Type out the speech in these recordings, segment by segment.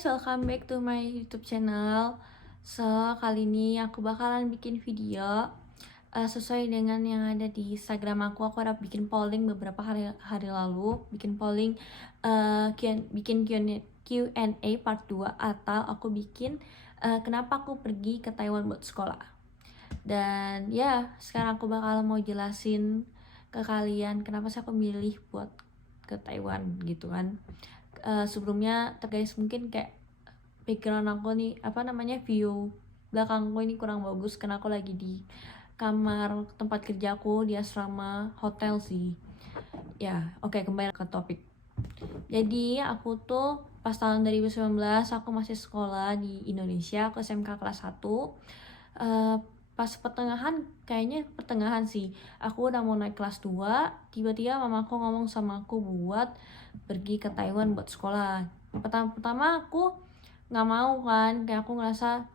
guys, welcome back to my YouTube channel. So, kali ini aku bakalan bikin video sesuai dengan yang ada di Instagram aku. Aku udah bikin polling beberapa hari lalu, bikin polling bikin Q&A part 2 atau aku bikin kenapa aku pergi ke Taiwan buat sekolah. Dan ya, sekarang aku bakal mau jelasin ke kalian kenapa sih aku milih buat ke Taiwan gitu kan. Sebelumnya guys, mungkin kayak pikiran aku nih view belakang aku ini kurang bagus karena aku lagi di kamar tempat kerjaku di asrama hotel sih ya. Oke, kembali ke topik. Jadi aku tuh pas tahun 2019 aku masih sekolah di Indonesia, aku SMK kelas 1. Pas pertengahan sih, aku udah mau naik kelas 2, tiba-tiba mamaku ngomong sama aku buat pergi ke Taiwan buat sekolah. Pertama aku nggak mau kan, kayak aku ngerasa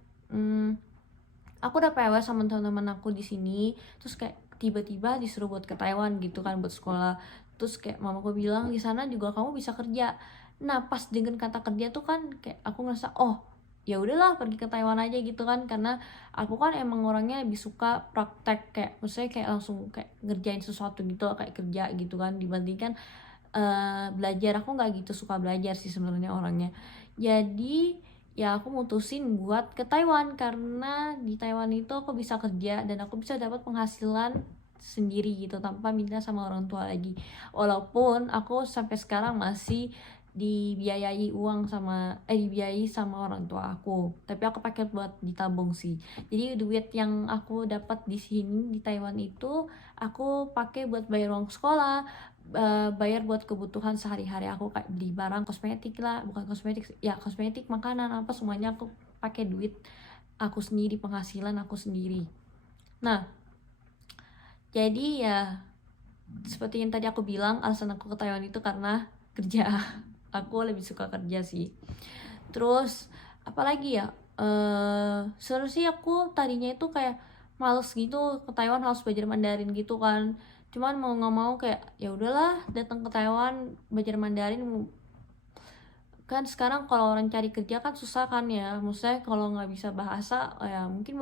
aku udah PW sama teman-teman aku di sini, terus kayak tiba-tiba disuruh buat ke Taiwan gitu kan buat sekolah. Terus kayak mamaku bilang di sana juga kamu bisa kerja. Nah, pas dengan kata kerja tuh kan kayak aku ngerasa, oh ya udahlah pergi ke Taiwan aja gitu kan, karena aku kan emang orangnya lebih suka praktek, kayak maksudnya kayak langsung kayak ngerjain sesuatu gitu kayak kerja gitu kan, dibandingkan belajar. Aku nggak gitu suka belajar sih sebenarnya orangnya. Jadi ya aku mutusin buat ke Taiwan karena di Taiwan itu aku bisa kerja dan aku bisa dapat penghasilan sendiri gitu tanpa minta sama orang tua lagi. Walaupun aku sampai sekarang masih dibiayai sama orang tua aku, tapi aku pakai buat ditabung sih. Jadi duit yang aku dapat di sini di Taiwan itu aku pakai buat bayar uang sekolah, bayar buat kebutuhan sehari-hari aku, kayak beli barang kosmetik lah, bukan kosmetik ya, kosmetik, makanan, apa semuanya aku pakai duit aku sendiri, penghasilan aku sendiri. Nah, jadi ya seperti yang tadi aku bilang, alasan aku ke Taiwan itu karena kerja. Aku lebih suka kerja sih. Terus apalagi ya, sebenarnya aku tadinya itu kayak males gitu ke Taiwan, harus belajar Mandarin gitu kan. Cuman mau nggak mau kayak ya udahlah, datang ke Taiwan belajar Mandarin. Kan sekarang kalau orang cari kerja kan susah kan ya, maksudnya kalau nggak bisa bahasa ya mungkin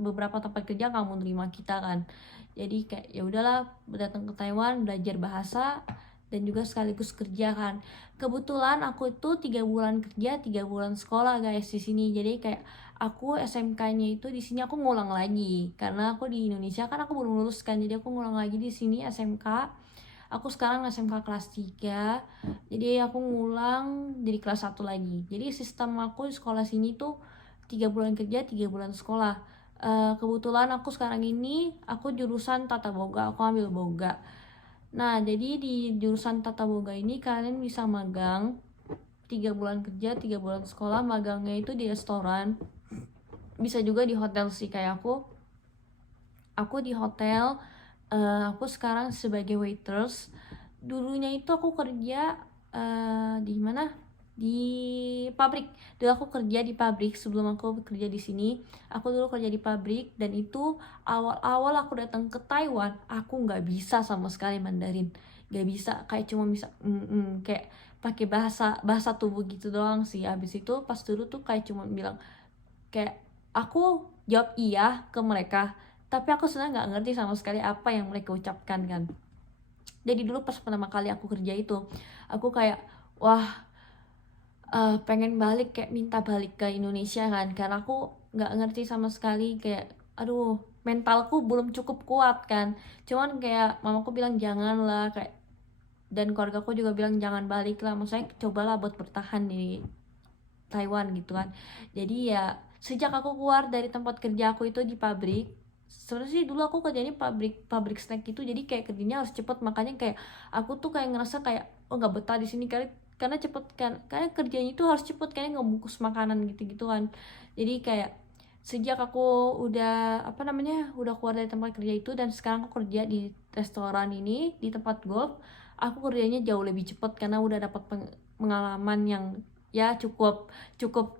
beberapa tempat kerja nggak mau nerima kita kan. Jadi kayak ya udahlah, datang ke Taiwan belajar bahasa dan juga sekaligus kerja kan. Kebetulan aku itu 3 bulan kerja, 3 bulan sekolah guys di sini. Jadi kayak aku SMK-nya itu di sini aku ngulang lagi karena aku di Indonesia kan aku belum lulus kan, jadi aku ngulang lagi di sini SMK. Aku sekarang SMK kelas 3, jadi aku ngulang dari kelas 1 lagi. Jadi sistem aku di sekolah sini tuh 3 bulan kerja, 3 bulan sekolah. Kebetulan aku sekarang ini aku jurusan tata boga, aku ambil boga. Nah, jadi di jurusan tata boga ini kalian bisa magang 3 bulan kerja, 3 bulan sekolah. Magangnya itu di restoran, bisa juga di hotel sih. Kayak aku di hotel. Aku sekarang sebagai waitress. Dulunya itu aku kerja di mana, di pabrik. Dulu aku kerja di pabrik sebelum aku kerja di sini. Aku dulu kerja di pabrik, dan itu awal-awal aku datang ke Taiwan aku nggak bisa sama sekali Mandarin, nggak bisa, kayak cuma bisa kayak pakai bahasa tubuh gitu doang sih. Habis itu pas dulu tuh kayak cuma bilang, kayak aku jawab iya ke mereka, tapi aku sebenarnya nggak ngerti sama sekali apa yang mereka ucapkan kan. Jadi dulu pas pertama kali aku kerja itu, aku kayak wah, pengen balik, kayak minta balik ke Indonesia kan, karena aku nggak ngerti sama sekali, kayak aduh, mentalku belum cukup kuat kan. Cuman kayak mamaku bilang jangan lah, kayak, dan keluargaku juga bilang jangan balik lah, maksudnya cobalah buat bertahan di Taiwan gitu kan. Jadi ya sejak aku keluar dari tempat kerja aku itu di pabrik, sebenarnya sih dulu aku kerjanya pabrik snack gitu, jadi kayak kerjanya harus cepet, makanya kayak aku tuh kayak ngerasa kayak oh nggak betah di sini kali, karena cepet kan, karena kerjanya itu harus cepet, kayak ngebungkus makanan gitu-gitu kan. Jadi kayak sejak aku udah keluar dari tempat kerja itu, dan sekarang aku kerja di restoran ini, di tempat golf, aku kerjanya jauh lebih cepet karena udah dapat pengalaman yang ya cukup cukup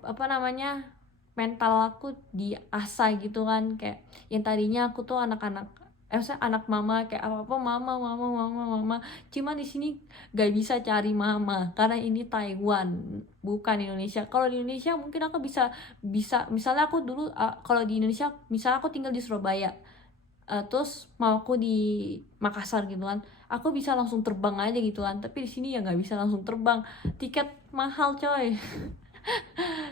mental aku diasah gitu kan. Kayak yang tadinya aku tuh anak-anak maksudnya anak mama, kayak apa-apa mama mama mama mama. Cuma di sini gak bisa cari mama karena ini Taiwan, bukan Indonesia. Kalau di Indonesia mungkin aku bisa bisa misalnya aku dulu kalau di Indonesia misalnya aku tinggal di Surabaya, terus mau aku di Makassar gitu kan, aku bisa langsung terbang aja gitu kan. Tapi di sini ya nggak bisa langsung terbang, tiket mahal coy.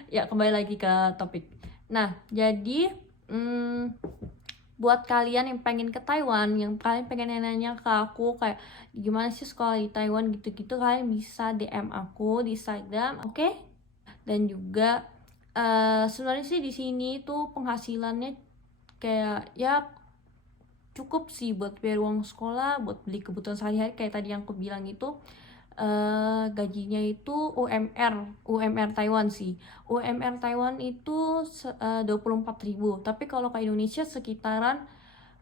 Ya kembali lagi ke topik. Nah jadi buat kalian yang pengen ke Taiwan, yang kalian pengen nanya ke aku kayak gimana sih sekolah di Taiwan gitu-gitu, kalian bisa DM aku di Instagram, oke? Dan juga sebenarnya sih di sini tuh penghasilannya kayak ya cukup sih buat bayar uang sekolah, buat beli kebutuhan sehari-hari kayak tadi yang aku bilang itu. Gajinya itu UMR Taiwan sih. UMR Taiwan itu 24.000, tapi kalau ke Indonesia sekitaran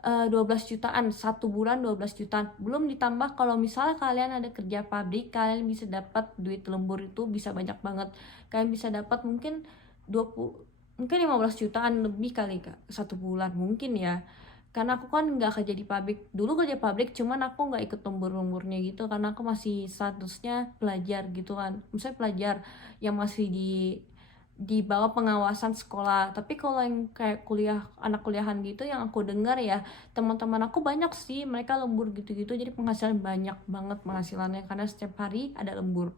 12 jutaan satu bulan, 12 jutaan belum ditambah kalau misalnya kalian ada kerja pabrik, kalian bisa dapat duit lembur, itu bisa banyak banget. Kalian bisa dapat mungkin 20, mungkin 15 jutaan lebih kali kak satu bulan mungkin ya, karena aku kan nggak kerja di pabrik. Dulu kerja pabrik cuman aku nggak ikut lembur-lemburnya gitu karena aku masih statusnya pelajar gitu kan, misalnya pelajar yang masih di bawah pengawasan sekolah. Tapi kalau yang kayak kuliah, anak kuliahan gitu yang aku dengar ya, teman-teman aku banyak sih mereka lembur gitu-gitu, jadi penghasilan banyak banget penghasilannya karena setiap hari ada lembur.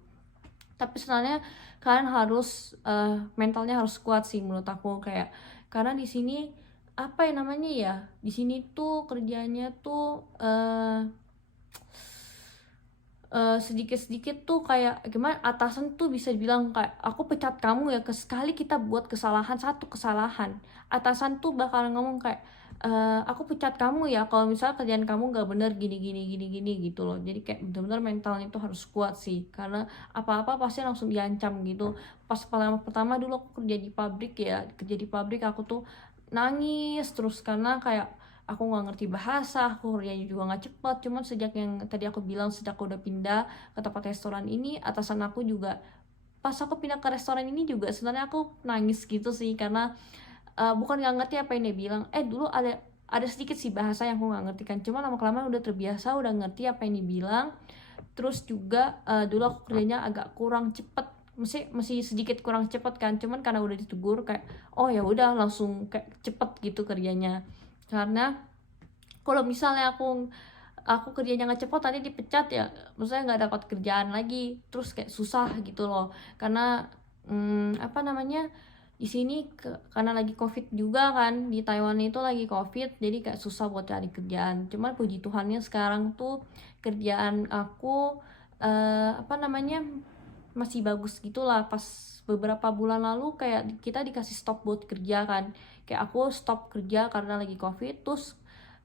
Tapi sebenarnya kalian harus mentalnya harus kuat sih menurut aku, kayak karena di sini apa ya namanya ya, di sini tuh kerjanya tuh sedikit-sedikit tuh kayak gimana, atasan tuh bisa bilang kayak aku pecat kamu ya, sekali kita buat kesalahan, satu kesalahan atasan tuh bakal ngomong kayak aku pecat kamu ya kalau misalnya kerjaan kamu nggak bener gini gini gini gini gitu loh. Jadi kayak bener-bener mentalnya itu harus kuat sih, karena apa-apa pasti langsung diancam gitu. Pas pertama dulu aku kerja di pabrik ya, kerja di pabrik aku tuh nangis terus karena kayak aku nggak ngerti bahasa, aku kerjanya juga nggak cepat. Cuman sejak yang tadi aku bilang, sejak aku udah pindah ke tempat restoran ini, atasan aku juga pas aku pindah ke restoran ini juga sebenarnya aku nangis gitu sih, karena bukan nggak ngerti apa yang dia bilang. Dulu ada sedikit sih bahasa yang aku nggak ngerti kan, cuma lama kelamaan udah terbiasa, udah ngerti apa yang dibilang. Terus juga dulu aku kerjanya agak kurang cepet, masih sedikit kurang cepet kan, cuman karena udah ditegur kayak oh ya udah langsung kayak cepet gitu kerjanya. Karena kalau misalnya aku kerjanya nggak cepet tadi dipecat ya, maksudnya nggak dapat kerjaan lagi, terus kayak susah gitu loh. Karena apa namanya, di sini karena lagi covid juga kan, di Taiwan itu lagi covid, jadi kayak susah buat cari kerjaan. Cuman puji Tuhannya sekarang tuh kerjaan aku apa namanya masih bagus gitulah. Pas beberapa bulan lalu kayak kita dikasih stop buat kerja kan, kayak aku stop kerja karena lagi covid, terus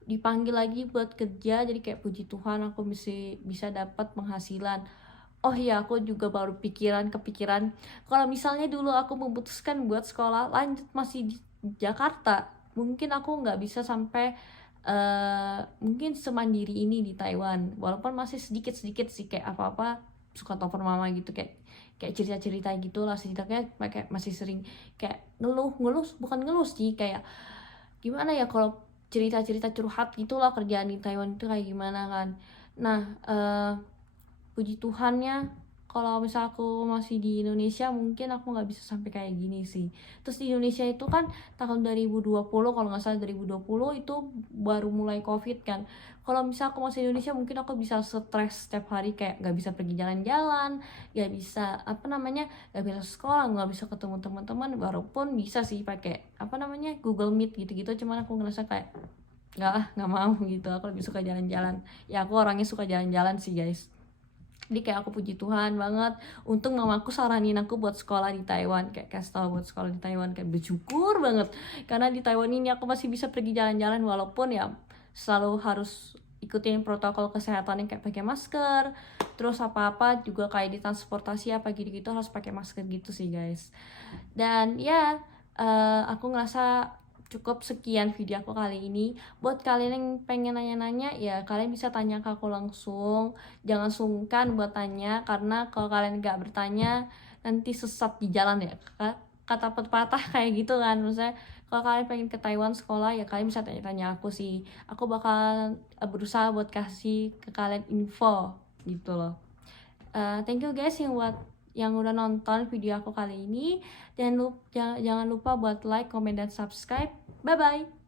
dipanggil lagi buat kerja. Jadi kayak puji Tuhan aku bisa dapat penghasilan. Oh iya, aku juga baru kepikiran kalau misalnya dulu aku memutuskan buat sekolah lanjut masih di Jakarta, mungkin aku nggak bisa sampai mungkin semandiri ini di Taiwan. Walaupun masih sedikit-sedikit sih kayak apa-apa suka telepon mama gitu, kayak kayak cerita-cerita gitu lah setidaknya. Kayak masih sering kayak ngeluh bukan ngeluh sih, kayak gimana ya, kalau cerita-cerita curhat gitulah kerjaan di Taiwan itu kayak gimana kan. Nah puji Tuhannya kalau misal aku masih di Indonesia mungkin aku nggak bisa sampai kayak gini sih. Terus di Indonesia itu kan tahun 2020 kalau nggak salah, 2020 itu baru mulai covid kan. Kalau misal aku masih di Indonesia mungkin aku bisa stres setiap hari, kayak nggak bisa pergi jalan-jalan, nggak bisa apa namanya, nggak bisa sekolah, nggak bisa ketemu teman-teman. Walaupun bisa sih pakai apa namanya Google Meet gitu-gitu, cuman aku ngerasa kayak nggak mau gitu. Aku lebih suka jalan-jalan, ya aku orangnya suka jalan-jalan sih guys. Jadi kayak aku puji Tuhan banget, untung mamaku saranin aku buat sekolah di Taiwan, kayak kasih tau buat sekolah di Taiwan, kayak bersyukur banget. Karena di Taiwan ini aku masih bisa pergi jalan-jalan, walaupun ya selalu harus ikutin protokol kesehatan yang kayak pakai masker, terus apa-apa juga kayak di transportasi apa gitu-gitu harus pakai masker gitu sih guys. Dan ya aku ngerasa cukup sekian video aku kali ini. Buat kalian yang pengen nanya-nanya ya kalian bisa tanya ke aku langsung, jangan sungkan buat tanya, karena kalau kalian nggak bertanya nanti sesat di jalan ya, kata pepatah kayak gitu kan. Maksudnya Kalau kalian pengen ke Taiwan sekolah ya kalian bisa tanya-tanya aku sih. Aku bakal berusaha buat kasih ke kalian info gitu loh. Thank you guys yang udah nonton video aku kali ini, dan jangan lupa buat like, comment, dan subscribe. Bye bye.